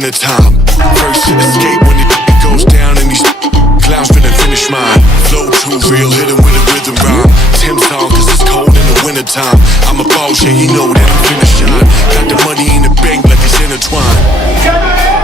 winter time. First to escape when it goes down and these clowns finna finish mine. Flow too real, hit 'em with a rhythm rhyme. Tim's on cause it's cold in the winter time. I'm a boss, yeah, you know that I'm finna shine. Got the money in the bank like it's intertwined.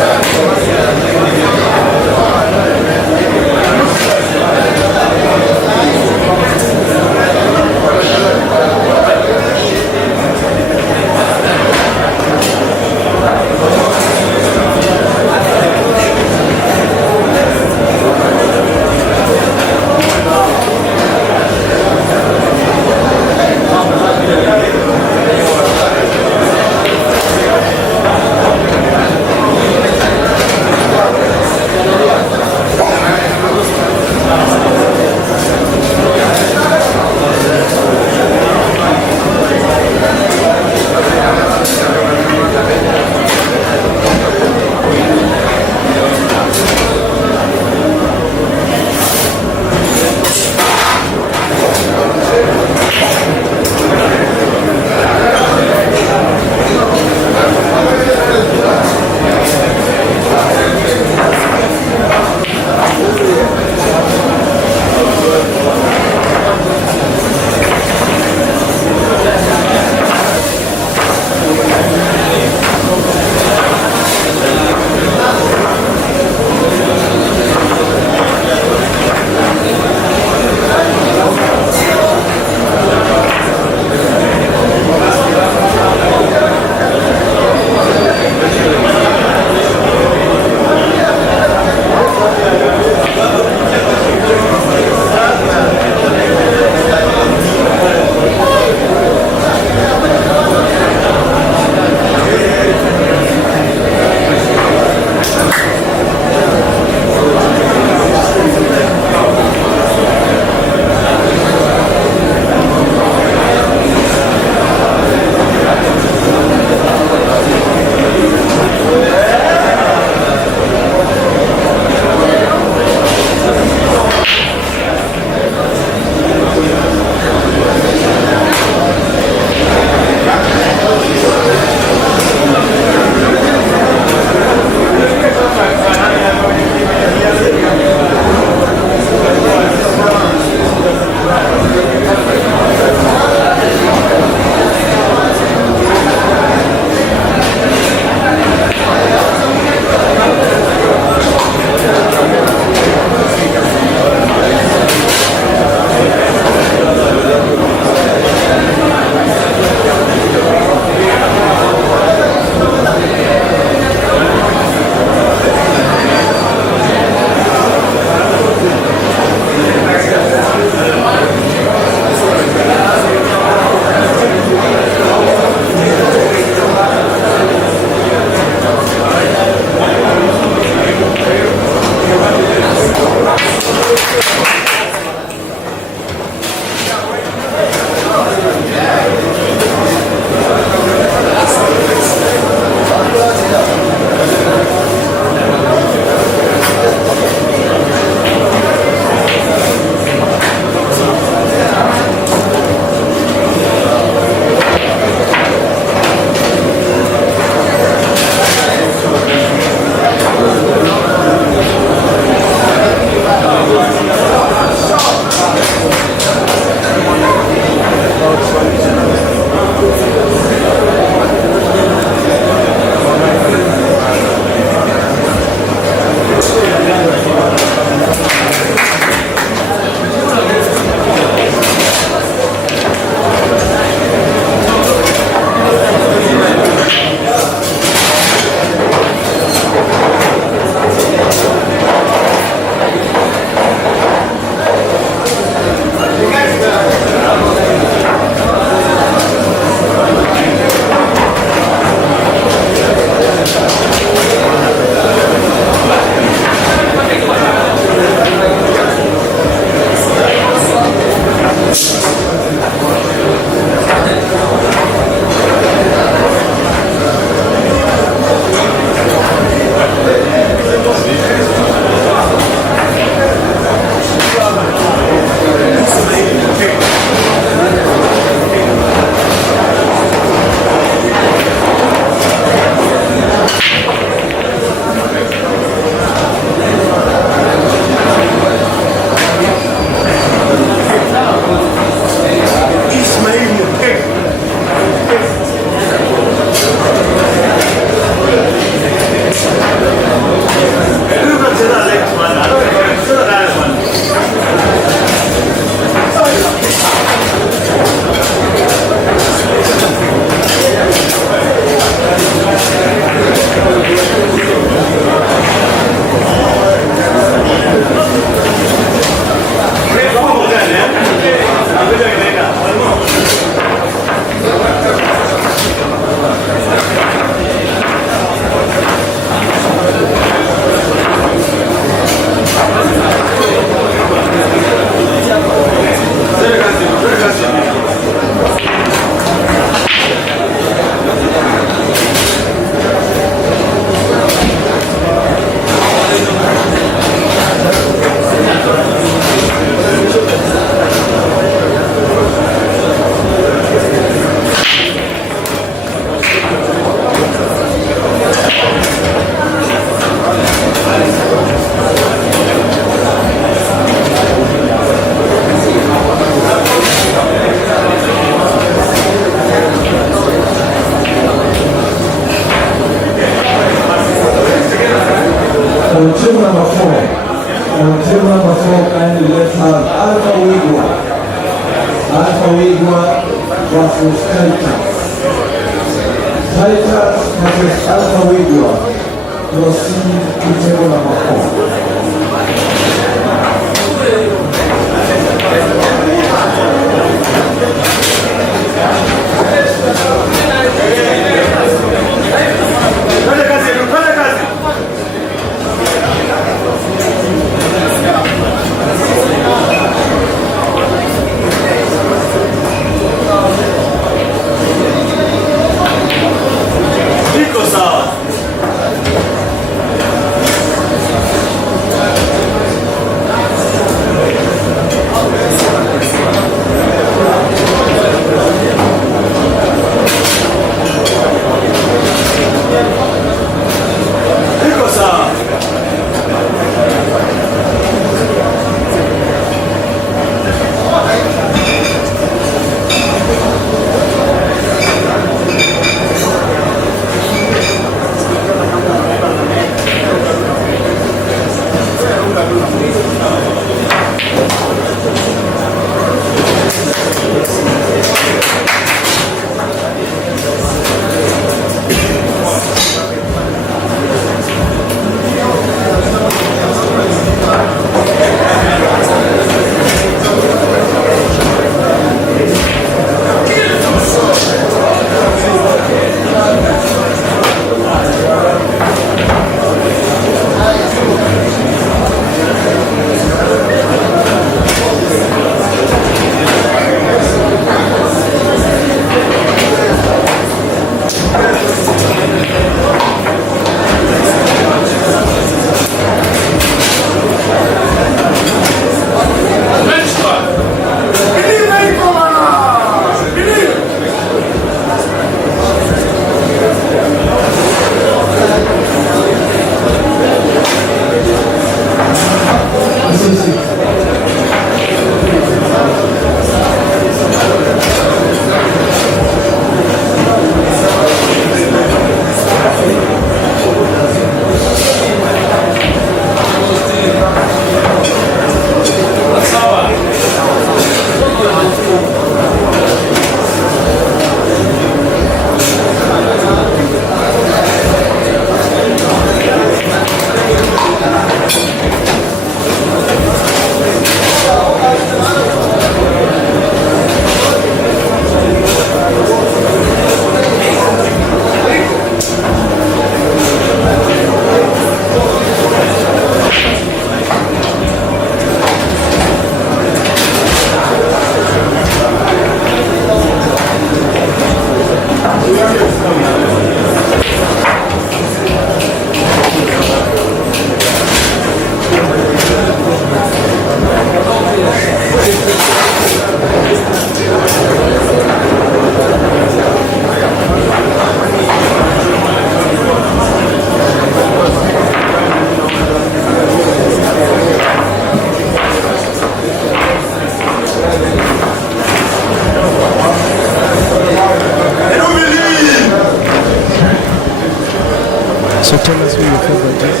So tell us who your favorite is.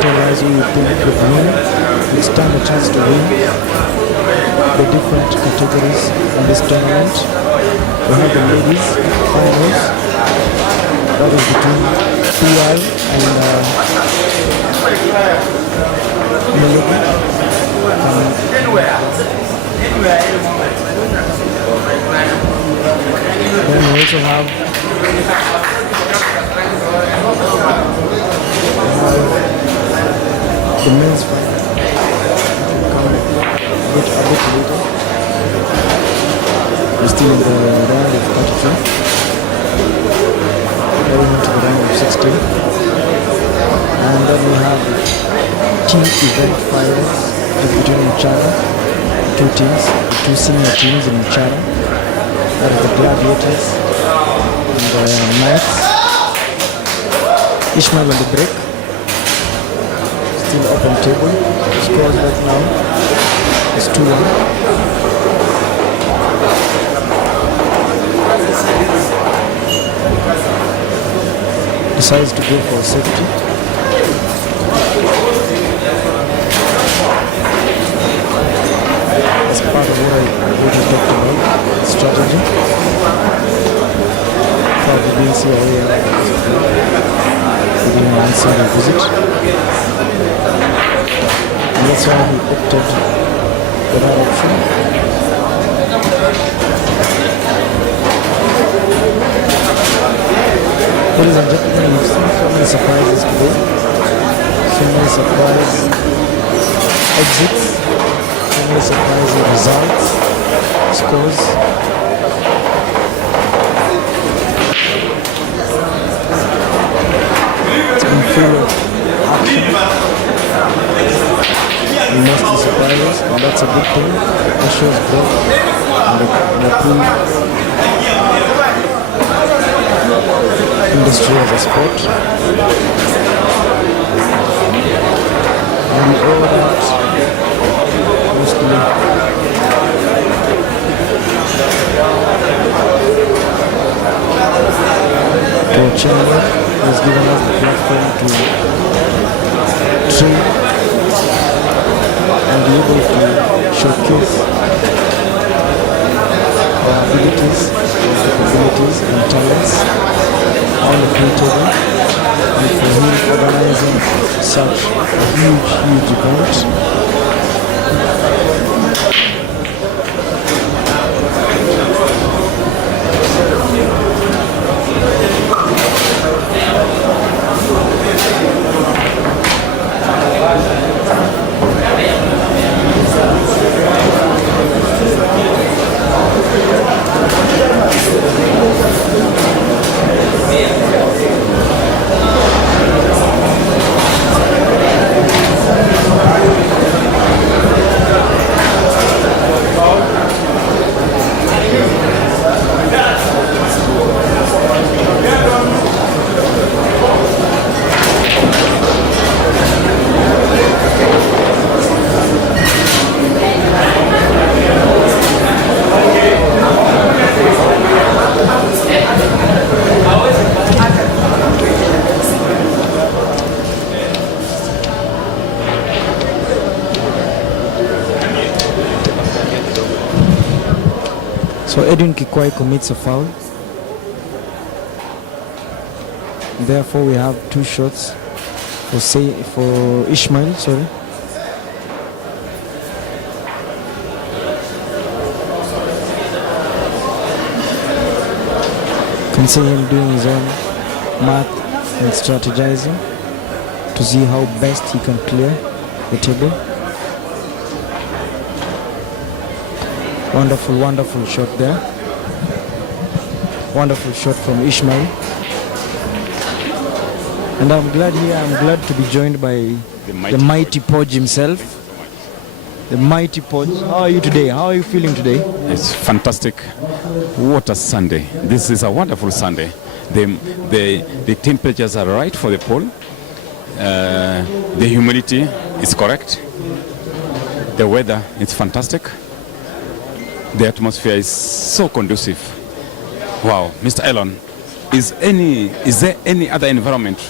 Tell us who you think could win. We stand a chance to win the different categories in this tournament. We have the ladies finals. That is between PI and Melody. Then we also have the men's final. Come a bit later. We're still in the round of 32. Going into the round of 16. And then we have team event finals between Mchana, two teams, two senior teams in Mchana. That is the Gladiators and the Knights. Ishmael on the break. Still open table. The scores right now is 2-1. Decides to go for safety. As part of what I talked about, strategy. Probably didn't see a way out. didn't answer the visit. And that's why he opted for that option. Ladies and gentlemen, we've seen so many surprises today. So many surprise exits, so many surprise results, scores. It's been full of action. We must be surprises, and that's a good thing. It shows growth in the pool industry as a sport. And we owe that mostly to Mchana, has given us the platform to train and be able to showcase our abilities, capabilities and talents on the play table, and for him organizing such a huge event. So Edwin Kikwai commits a foul. Therefore, we have 2 shots for Ishmael. Sorry. Can see him doing his own math and strategizing to see how best he can clear the table. Wonderful, wonderful shot there. Wonderful shot from Ishmael. And I'm glad to be joined by the mighty Podge himself. The mighty Podge. How are you today? How are you feeling today? It's fantastic. What a Sunday. This is a wonderful Sunday. The temperatures are right for the pool. The humidity is correct. The weather is fantastic. The atmosphere is so conducive. Wow, Mr. Elon, is there any other environment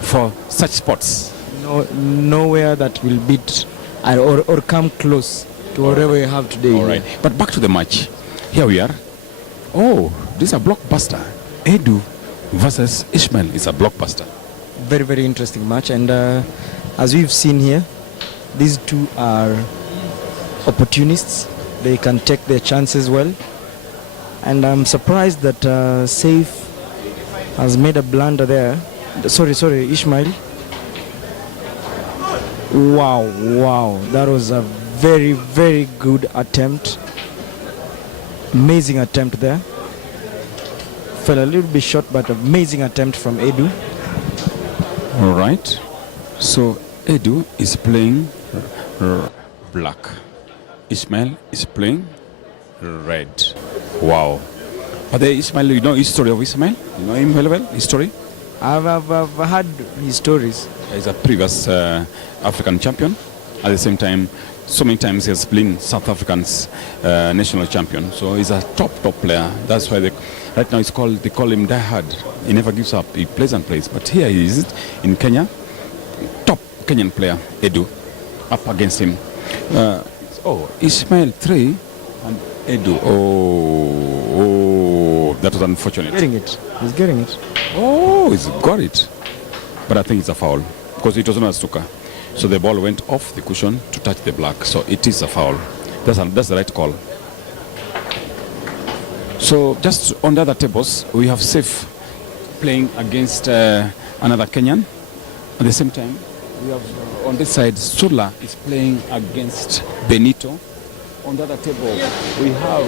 for such sports? No, nowhere that will beat or come close to whatever we have today. All right, but back to the match. Here we are. Oh, this is a blockbuster. Edu versus Ishmael is a blockbuster. Very, very interesting match. And as we've seen here, these two are opportunists. They can take their chances well. And I'm surprised that Saif has made a blunder there. Sorry, Ishmael. Wow. That was a very, very good attempt. Amazing attempt there. Fell a little bit short, but amazing attempt from Edu. All right. So Edu is playing black. Ishmael is playing red. Wow. But the Ishmael, you know his story of Ishmael? You know him very well, his story? I've heard his stories. He's a previous African champion. At the same time, so many times he has been South African's national champion. So he's a top player. That's why right now they call him Die Hard. He never gives up. He plays and plays. But here he is in Kenya. Top Kenyan player, Edu, up against him. Ishmael 3 and Edu. Oh, that was unfortunate. He's getting it. Oh, he's got it. but I think it's a foul because it was not a snooker. So the ball went off the cushion to touch the black. So it is a foul. That's the right call. So just on the other tables, we have Safe playing against another Kenyan. At the same time, we have on this side, Sula is playing against Benito. On the other table, we have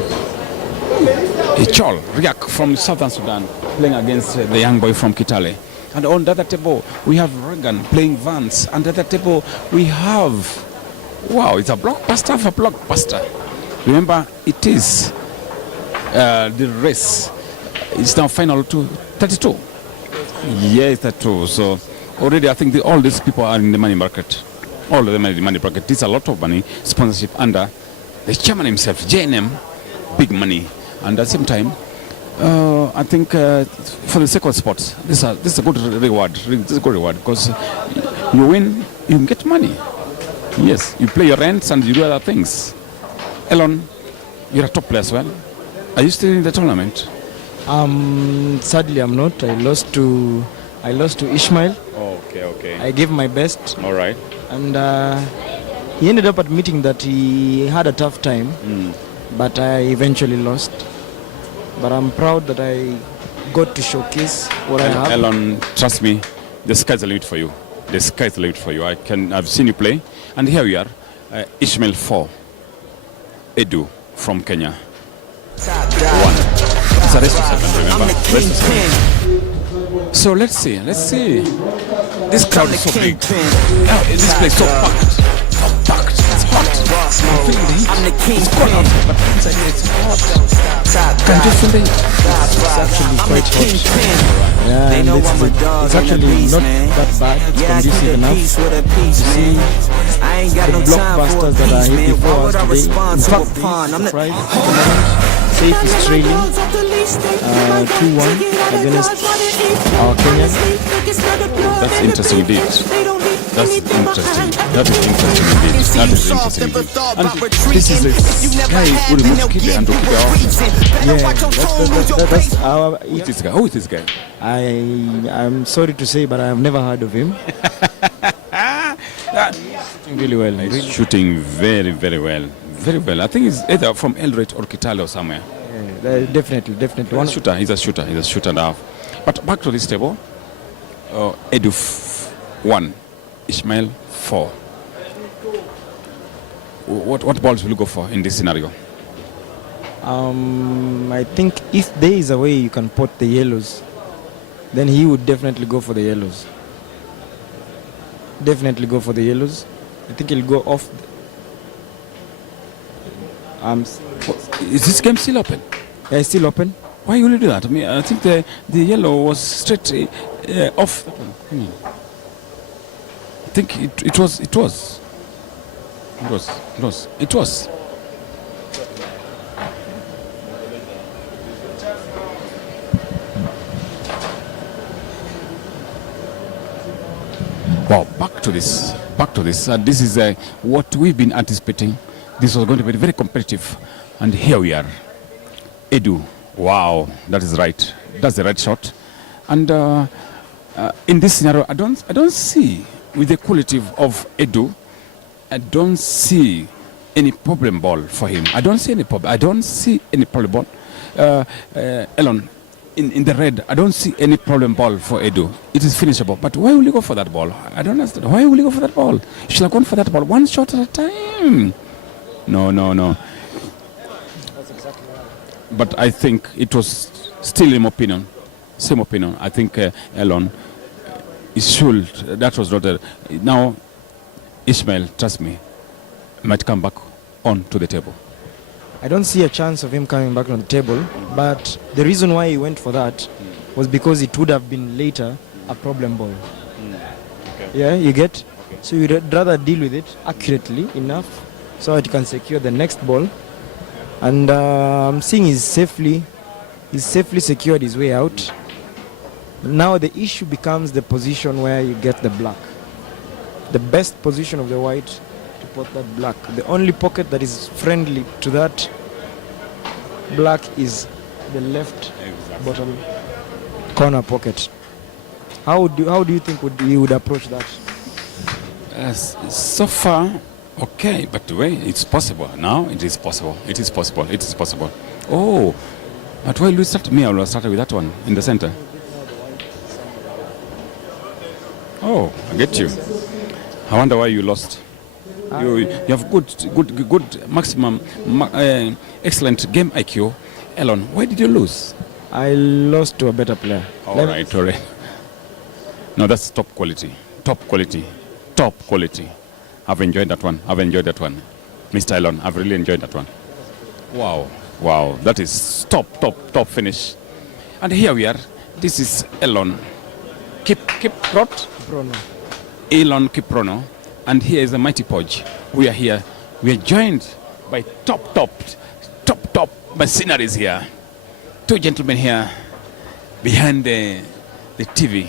Chol Riak from Southern Sudan playing against the young boy from Kitale. And on the other table, we have Reagan playing Vance. And the other table, we have, wow, it's a blockbuster for blockbuster. Remember, it is the race. It's now final to 32. Yes, 32. So already I think all these people are in the money market. All of them are in the money market. It's a lot of money, sponsorship under the chairman himself, JNM, big money. And at the same time, I think for the sake of sports, this is a good reward. This is a good reward because you win, you get money. Yes, you pay your rents and you do other things. Elon, you're a top player as well. Are you still in the tournament? Sadly, I'm not. I lost to Ishmael. Okay. I gave my best, All right. and he ended up admitting that he had a tough time, but I eventually lost. But I'm proud that I got to showcase what I have. Elon, trust me, the sky's the limit for you. The sky's the limit for you. I've seen you play, and here we are, Ishmael 4, Edu from Kenya 1. It's a race to 7, remember? Race to 7. So let's see. This crowd is so big. This place so packed. It's hot. I'm feeling the heat. It's cold outside, but inside here it's hot. Can you feel the heat? It's actually quite hot. Yeah, and it's actually not that bad. It's conducive enough to see the blockbusters that are here before us today. In fact, this surprise. Safe is trailing 2-1 against our Kenyans. That's interesting indeed. That's interesting. That is interesting indeed. That is interesting indeed. And this is a guy who removed Kibe and Okibe off. Yeah, that's our... Who is this guy? Who is this guy? I'm sorry to say, but I have never heard of him. Shooting really well. He's shooting very, very well. Very well. I think he's either from Eldoret or Kitale or somewhere. Yeah, definitely. One shooter. He's a shooter and a half. But back to this table. Edu 1, Ishmael 4. What balls will you go for in this scenario? I think if there is a way you can pot the yellows, then he would definitely go for the yellows. Definitely go for the yellows. I think he'll go off. Is this game still open? Yeah, it's still open. Why will you do that? I mean, I think the yellow was straight off. I think it was. Wow, back to this. This is what we've been anticipating. This was going to be very competitive, and here we are. Edu, wow, that is right. That's the right shot. And in this scenario, I don't see, with the quality of Edu, I don't see any problem ball for him. I don't see any problem ball. Elon, in the red, I don't see any problem ball for Edu. It is finishable. But why will you go for that ball? I don't understand. Why will you go for that ball? You should have gone for that ball one shot at a time. No. That's exactly right. But I think it was still, in my opinion, same opinion. I think Elon, that was not a... Now, Ishmael, trust me, might come back on to the table. I don't see a chance of him coming back on the table, but the reason why he went for that was because it would have been later a problem ball. Okay. Yeah, you get? Okay. So you'd rather deal with it accurately enough so that you can secure the next ball. And I'm seeing he's safely secured his way out. Now the issue becomes the position where you get the black. The best position of the white to put that black. The only pocket that is friendly to that black is the left bottom corner pocket. How do you think you would approach that? So far, okay, but wait, it's possible. Now it is possible. It is possible. It is possible. Oh, but while we start, me, I will start with that one in the center. Oh, I get you. I wonder why you lost. You have good maximum, excellent game IQ. Elon, why did you lose? I lost to a better player. All right. No, that's top quality. Top quality. Top quality. I've enjoyed that one. Mr. Elon, I've really enjoyed that one. Wow. That is top finish. And here we are. This is Elon Elon Kiprono. And here is the mighty Podge. We are here. We are joined by top mercenaries here. Two gentlemen here behind the TV,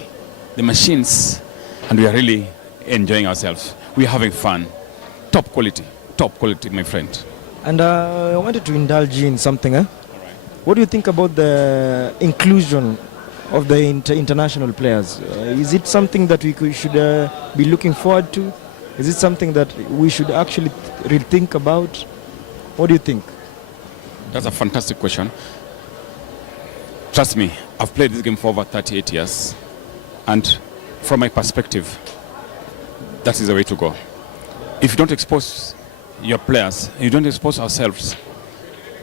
the machines, and we are really enjoying ourselves. We are having fun. Top quality, my friend. And I wanted to indulge you in something. What do you think about the inclusion of the international players? Is it something that we should be looking forward to? Is it something that we should actually rethink about? What do you think? That's a fantastic question. Trust me, I've played this game for over 38 years. And from my perspective, that is the way to go. If you don't expose your players, you don't expose ourselves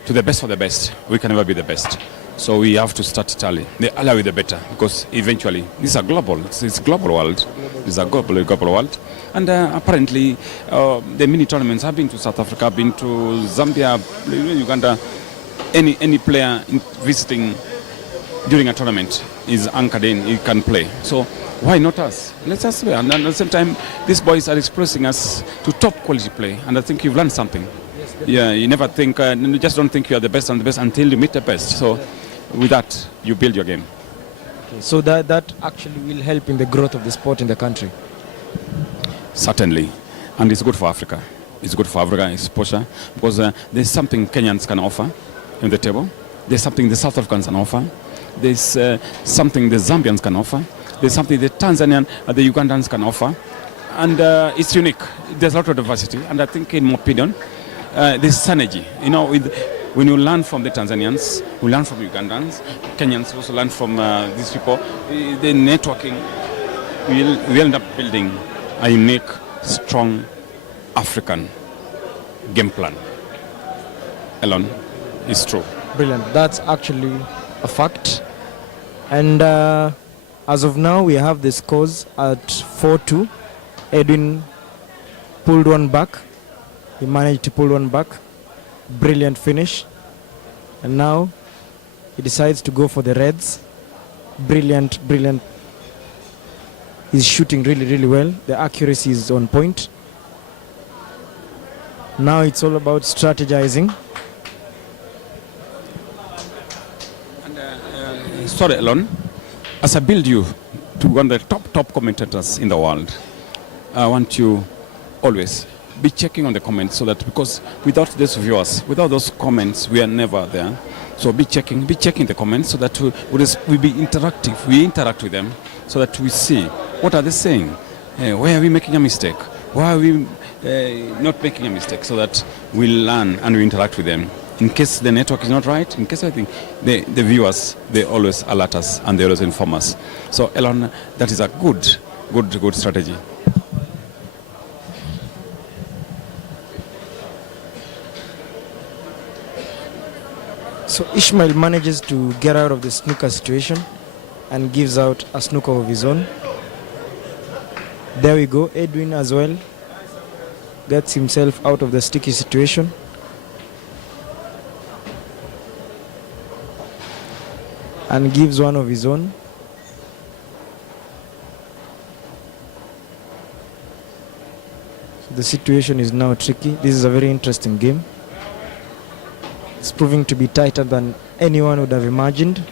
to the best of the best, we can never be the best. So we have to start it early. The earlier the better, because eventually, this is a global, it's a global world. This is a global world. And apparently, the mini tournaments, I've been to South Africa, I've been to Zambia, Uganda. Any player visiting during a tournament is anchored in, he can play. So why not us? Let's us play. And at the same time, these boys are expressing us to top quality play. And I think you've learned something. Yeah, you never think, you just don't think you are the best and the best until you meet the best. So with that, you build your game. Okay, so that actually will help in the growth of the sport in the country. Certainly. And it's good for Africa. It's good for Africa, it's exposure, because there's something Kenyans can offer on the table. There's something the South Africans can offer. There's something the Zambians can offer. There's something the Tanzanian and the Ugandans can offer. And it's unique. There's a lot of diversity. And I think, in my opinion, there's synergy. You know, when you learn from the Tanzanians, we learn from Ugandans, Kenyans also learn from these people. The networking, we end up building a unique, strong African game plan. Elon, it's true. Brilliant. That's actually a fact. And as of now, we have the scores at 4-2. Edwin pulled one back. He managed to pull one back. Brilliant finish. And now he decides to go for the Reds. Brilliant. He's shooting really well. The accuracy is on point. Now it's all about strategizing. Sorry, Elon. As I build you to one of the top commentators in the world, I want you always be checking on the comments, so that, because without those viewers, without those comments, we are never there. So be checking the comments, so that we be interactive. We interact with them, so that we see what are they saying. Where are we making a mistake? Why are we not making a mistake? So that we learn and we interact with them. In case the network is not right, in case anything, the viewers, they always alert us and they always inform us. So Elon, that is a good strategy. So Ishmael manages to get out of the snooker situation and gives out a snooker of his own. There we go. Edwin as well gets himself out of the sticky situation. And gives one of his own. So the situation is now tricky. This is a very interesting game. It's proving to be tighter than anyone would have imagined.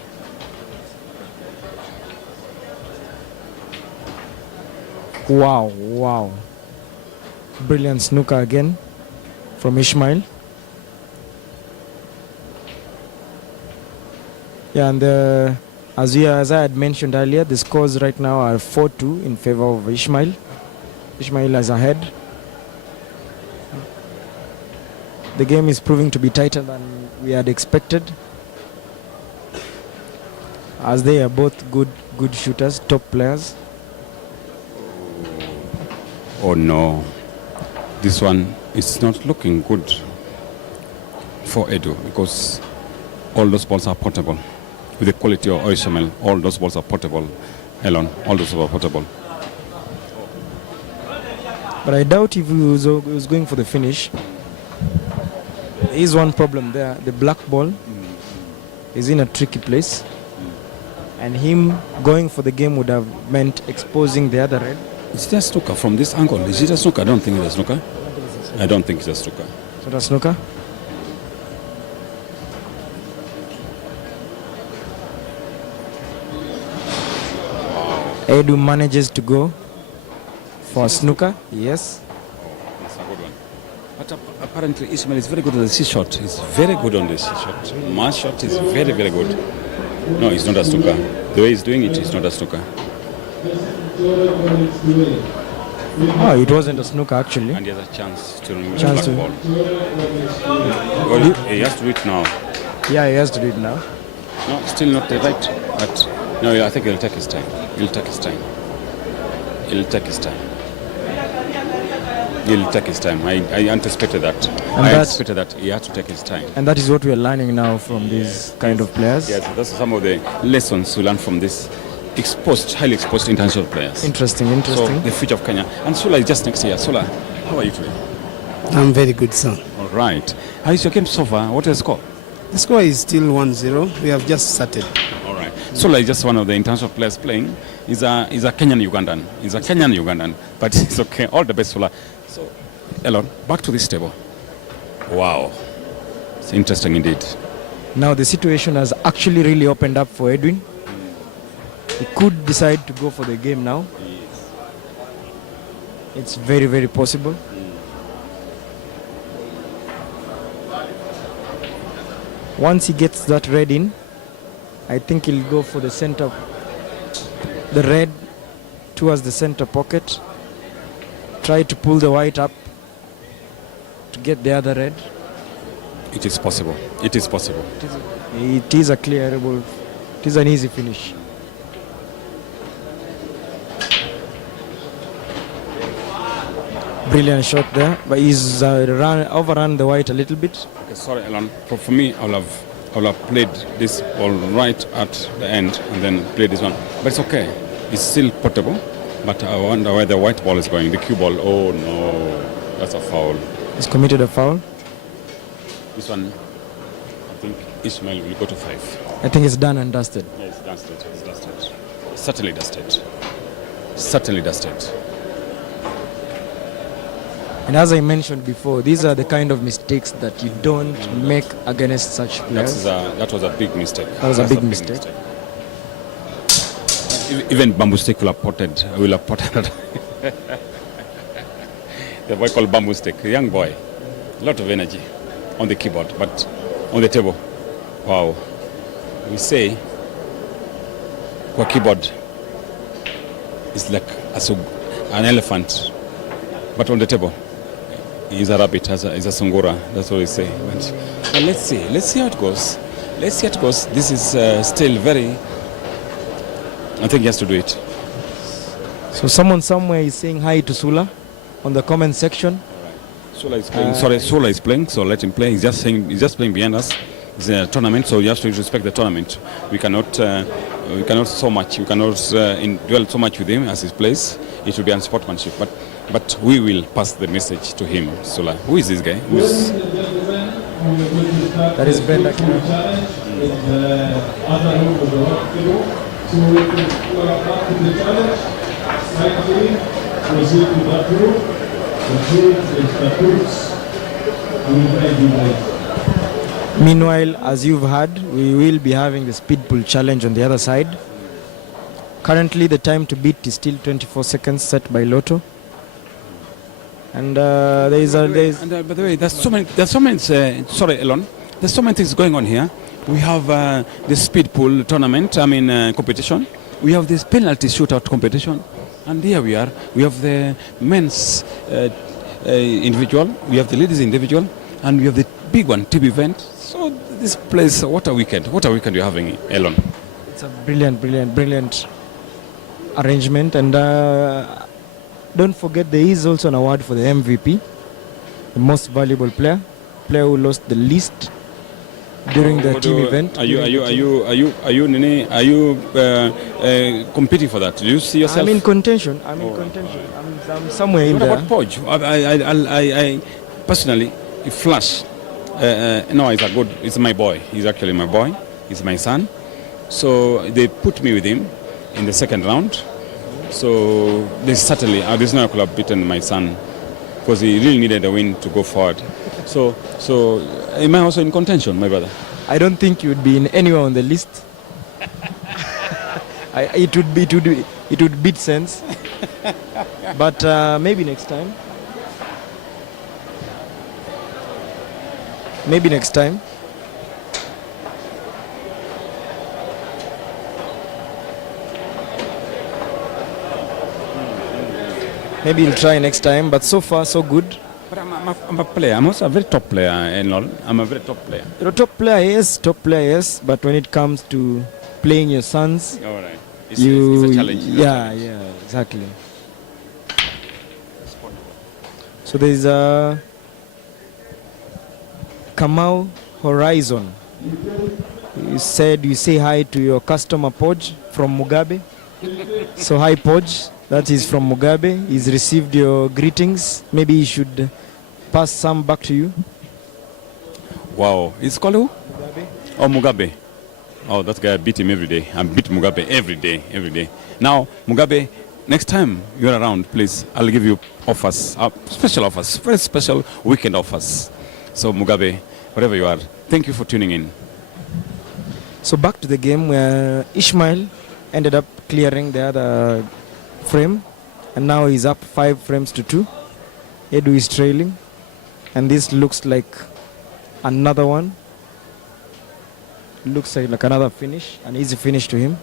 Wow. Brilliant snooker again from Ishmael. Yeah, and As I had mentioned earlier, the scores right now are 4-2 in favor of Ishmael. Ishmael is ahead. The game is proving to be tighter than we had expected, as they are both good shooters, top players. Oh no, this one is not looking good for Edu, because all those balls are portable. With the quality of Oishamel, all those balls are portable. Elon, all those balls are portable. But I doubt if he was going for the finish. There is one problem there. The black ball is in a tricky place. And him going for the game would have meant exposing the other red. Is there a snooker from this angle? Is it a snooker? I don't think it's a snooker. I don't think it's a snooker. So that's snooker. Edu manages to go for snooker. Yes. That's a good one. But apparently Ismail is very good on the C shot. He's very good on the C shot. My shot is very, very good. No, it's not a snooker. The way he's doing it is not a snooker. Oh, it wasn't a snooker actually. And he has a chance to remove the Chance black to- ball. Well, he has to do it now. Yeah, he has to do it now. No, still not the right. But no, I think he'll take his time. He'll take his time. He'll take his time. He'll take his time. I anticipated that. I anticipated that he had to take his time. And that is what we are learning now from these kind of players. Yes, those are some of the lessons we learn from this highly exposed international players. Interesting. So the future of Kenya. And Sula is just next year. Sula, how are you today? I'm very good, sir. All right. How is your game so far? What is the score? The score is still 1-0. We have just started. All right. Sula is just one of the international players playing. He's a Kenyan Ugandan. He's a Kenyan Ugandan, but it's okay. All the best, Sula. So, Elon, back to this table. Wow. It's interesting indeed. Now the situation has actually really opened up for Edwin. He could decide to go for the game now. It's very, very possible. Once he gets that red in, I think he'll go for the center, the red towards the center pocket. Try to pull the white up to get the other red. It is possible. It is possible. It is a clearable, it is an easy finish. Brilliant shot there, but he's overrun the white a little bit. Okay, sorry, Elon. For me, I'll have played this ball right at the end and then played this one. But it's okay. It's still portable. But I wonder where the white ball is going. The cue ball. Oh no, that's a foul. He's committed a foul. This one, I think Ismail will go to 5. I think it's done and dusted. Yeah, it's dusted. It's dusted. Certainly dusted. Certainly dusted. And as I mentioned before, these are the kind of mistakes that you don't make against such players. That was a big mistake. That was a big mistake. Even Bamboo Stick will have potted. The boy called Bamboo Stick, a young boy, a lot of energy on the keyboard, but on the table, wow. We say, kwa keyboard is like an elephant, but on the table, he's a rabbit, he's a sungura. That's what we say. But let's see how it goes. Let's see how it goes. This is still very. I think he has to do it. So someone somewhere is saying hi to Sula on the comment section. Sula is playing. Sula is playing, so let him play. He's just playing behind us. It's a tournament, so you have to respect the tournament. We cannot dwell so much with him as he plays. It will be unsportsmanship. But we will pass the message to him, Sula. Who is this guy? That is Brenda Kina. Meanwhile, as you've heard, we will be having the speed pull challenge on the other side. Currently, the time to beat is still 24 seconds set by Lotto. And by the way, there's so many. Sorry, Elon. There's so many things going on here. We have the speed pool tournament, competition. We have this penalty shootout competition. And here we are. We have the men's individual, we have the ladies individual, and we have the big one, team event. So this place, what a weekend you're having, Elon. It's a brilliant arrangement. And don't forget there is also an award for the MVP, the most valuable player who lost the least during the team event. Are you competing for that? Do you see yourself? I'm in contention. I'm somewhere in what there. about Podge? I personally, Flash. No, it's my boy. He's actually my boy. He's my son. So they put me with him in the second round. So there's no club beaten my son because he really needed a win to go forward. So am I also in contention, my brother? I don't think you would be in anywhere on the list. It would beat sense. But maybe next time. Maybe next time. Maybe you'll try next time, but so far so good. But I'm a player. I'm also a very top player, I'm a very top player. You're a top player, yes. But when it comes to playing your sons, All right. It's you a challenge. yeah, exactly. So there's a Kamau Horizon. You said you say hi to your customer Podge from Mugabe. So hi Podge, that is from Mugabe. He's received your greetings. Maybe he should pass some back to you. Wow. It's called who? Mugabe. Oh, Mugabe. Oh, that guy, I beat him every day. I beat Mugabe every day. Now, Mugabe, next time you're around, please, I'll give you offers, special offers, very special weekend offers. So, Mugabe, wherever you are, thank you for tuning in. So back to the game where Ishmael ended up clearing the other frame, and now he's up 5 frames to 2. Edu is trailing, and this looks like another one. Looks like another finish, an easy finish to him.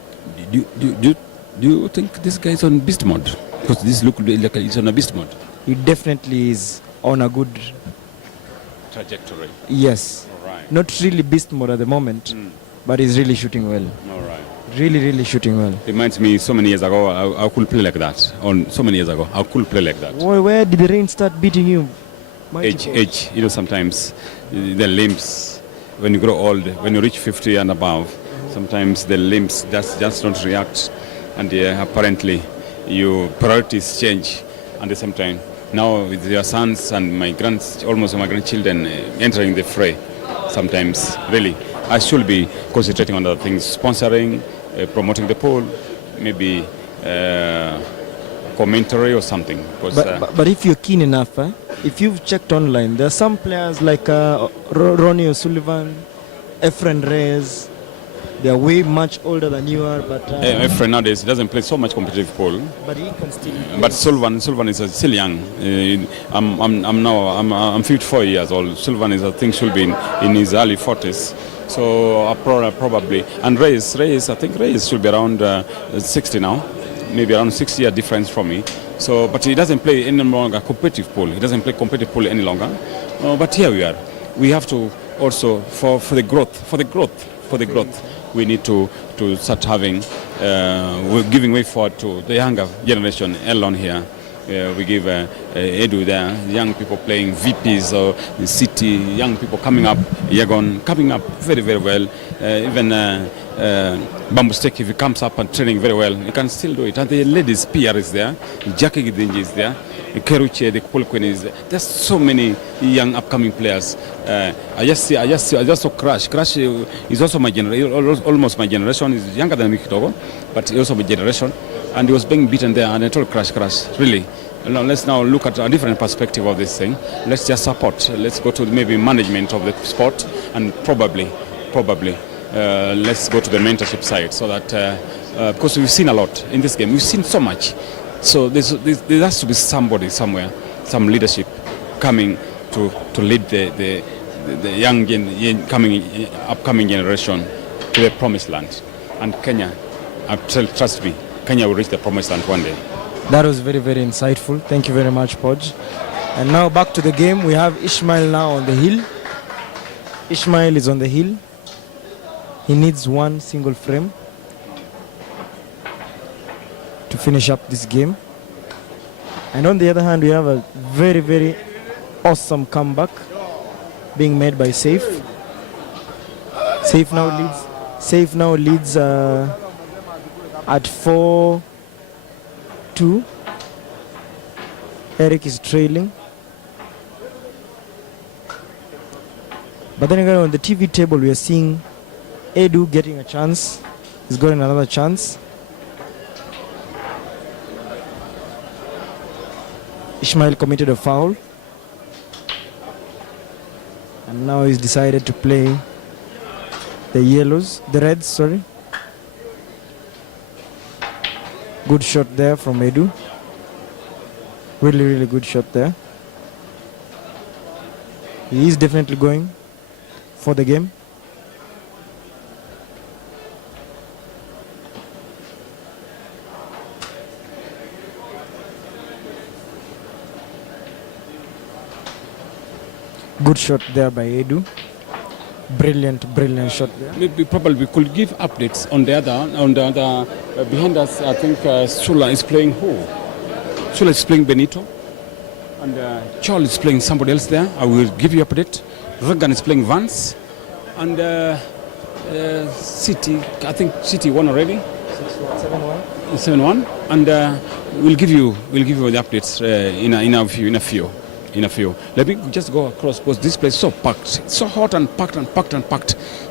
Do you think this guy is on beast mode? Because this looks like he's on a beast mode. He definitely is on a good Trajectory. yes. All right. Not really beast mode at the moment, but he's really shooting well. All right. Really shooting well. Reminds me so many years ago, I could play like that. So many years ago, I could play like that. Where did the rain start beating you? Age, sometimes the limbs, when you grow old, when you reach 50 and above, sometimes the limbs just don't react, and apparently your priorities change at the same time. Now with your sons and almost my grandchildren entering the fray, sometimes really I should be concentrating on other things, sponsoring, promoting the pool, maybe commentary or something. But if you're keen enough, if you've checked online, there are some players like Ronnie O'Sullivan, Efren Reyes. They are way much older than you are, but Efren nowadays doesn't play so much competitive pool. But he can still. But Sullivan is still young. I'm 54 years old. Sullivan I think should be in his early 40s. So probably. And Reyes, I think Reyes should be around 60 now, maybe around 6 year difference from me. So, but he doesn't play any longer competitive pool. He doesn't play competitive pool any longer. But here we are. We have to also for the growth. We need to start having, we're giving way forward to the younger generation. Elon here, we give Edu there, young people playing VPs or the city, young people coming up, Yagon coming up very, very well. Even Bamboo Stick, if he comes up and training very well, he can still do it. And the ladies, PR is there, Jackie Gidinji is there, Keruche, the Kulquin is there. There's so many young upcoming players. I just saw Crash. Crash is also my generation, almost my generation. He's younger than me, Kitogo, but he's also my generation. And he was being beaten there, and I told Crash, really, let's now look at a different perspective of this thing. Let's just support. Let's go to maybe management of the sport, and probably, let's go to the mentorship side, so that because we've seen a lot in this game, we've seen so much. So there has to be somebody somewhere, some leadership coming to lead the the young upcoming generation to the promised land. And Kenya, trust me, Kenya will reach the promised land one day. That was very, very insightful. Thank you very much, Podge. And now back to the game. We have Ishmael now on the hill. Ishmael is on the hill. He needs one single frame to finish up this game. And on the other hand, we have a very, very awesome comeback being made by Safe. Safe now leads at 4-2. Eric is trailing. But then again, on the TV table, we are seeing Edu getting a chance. He's got another chance. Ishmael committed a foul. And now he's decided to play the Reds, sorry. Good shot there from Edu. Really, really good shot there. He is definitely going for the game. Good shot there by Edu. Brilliant shot there. Maybe probably we could give updates on the other behind us. I think Sula is playing who? Sula is playing Benito, and Charles is playing somebody else there. I will give you update. Regan is playing Vance, and City. I think City won already. 7-1. And we'll give you the updates in a few. Let me just go across because this place is so packed. It's so hot and packed.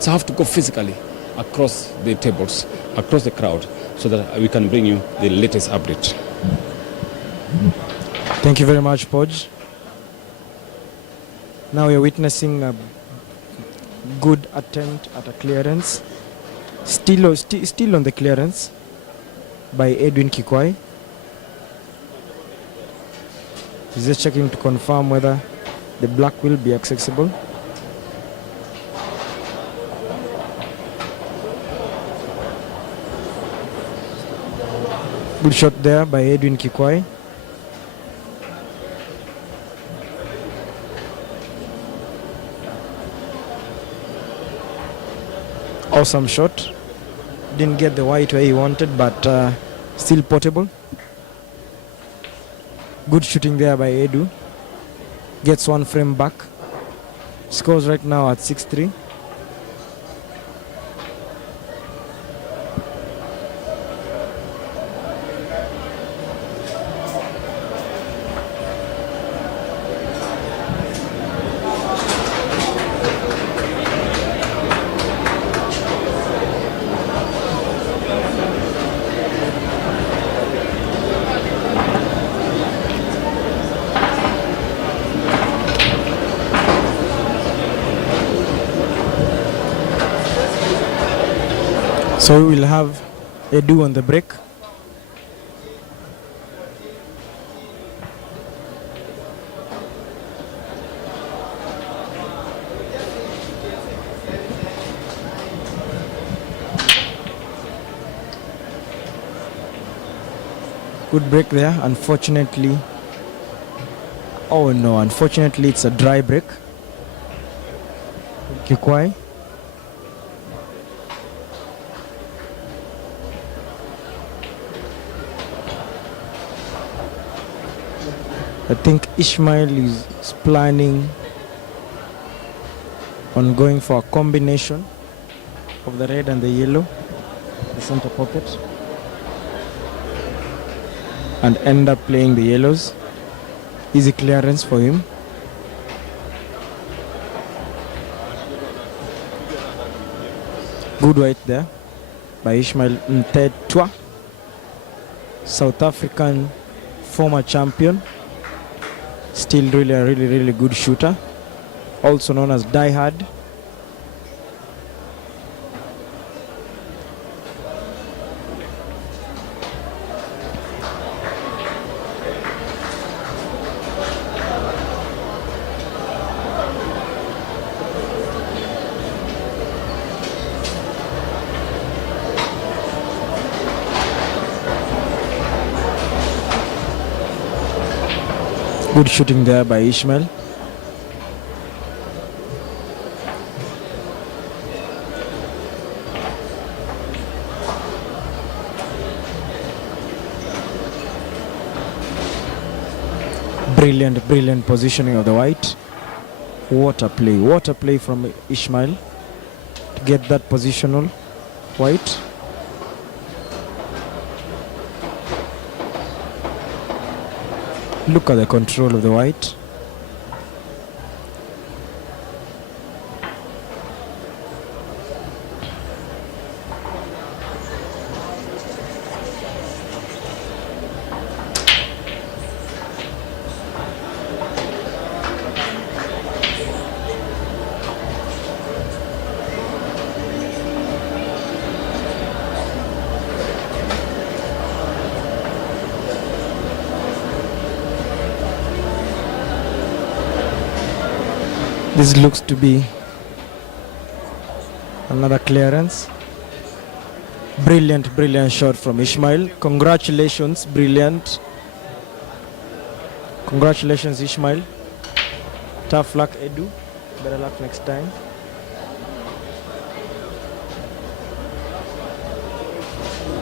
So I have to go physically across the tables, across the crowd, so that we can bring you the latest update. Thank you very much, Podge. Now we are witnessing a good attempt at a clearance. Still on the clearance by Edwin Kikwai. He's just checking to confirm whether the black will be accessible. Good shot there by Edwin Kikwai. Awesome shot. Didn't get the white where he wanted, but still potable. Good shooting there by Edu. Gets one frame back. Scores right now at 6-3. So we will have Edu on the break. Good break there. Unfortunately, oh no, unfortunately it's a dry break. Kikwai. I think Ishmael is planning on going for a combination of the red and the yellow, the center pocket, and end up playing the yellows. Easy clearance for him. Good white there by Ishmael Ntetwa, South African former champion. Still really a really good shooter, also known as Die Hard. Good shooting there by Ishmael. Brilliant positioning of the white. What a play from Ishmael to get that positional white. Look at the control of the white. This looks to be another clearance. Brilliant shot from Ishmael. Congratulations, brilliant. Congratulations, Ishmael. Tough luck, Edu. Better luck next time.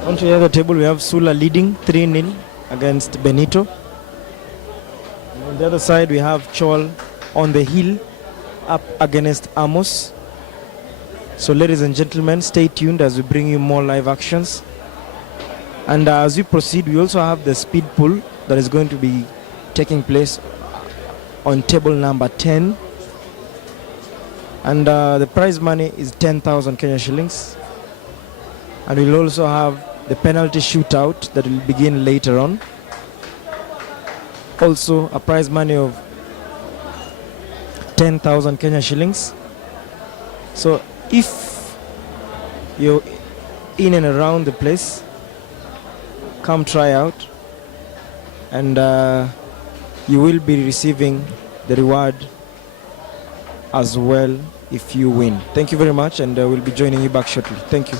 Onto the other table, we have Sula leading 3-0 against Benito. And on the other side, we have Chol on the hill up against Amos. So ladies and gentlemen, stay tuned as we bring you more live actions. And as we proceed, we also have the speed pool that is going to be taking place on table number 10. And the prize money is 10,000 Kenya shillings. And we'll also have the penalty shootout that will begin later on. Also a prize money of 10,000 Kenya shillings. So if you're in and around the place, come try out, and you will be receiving the reward as well if you win. Thank you very much, and we'll be joining you back shortly. Thank you.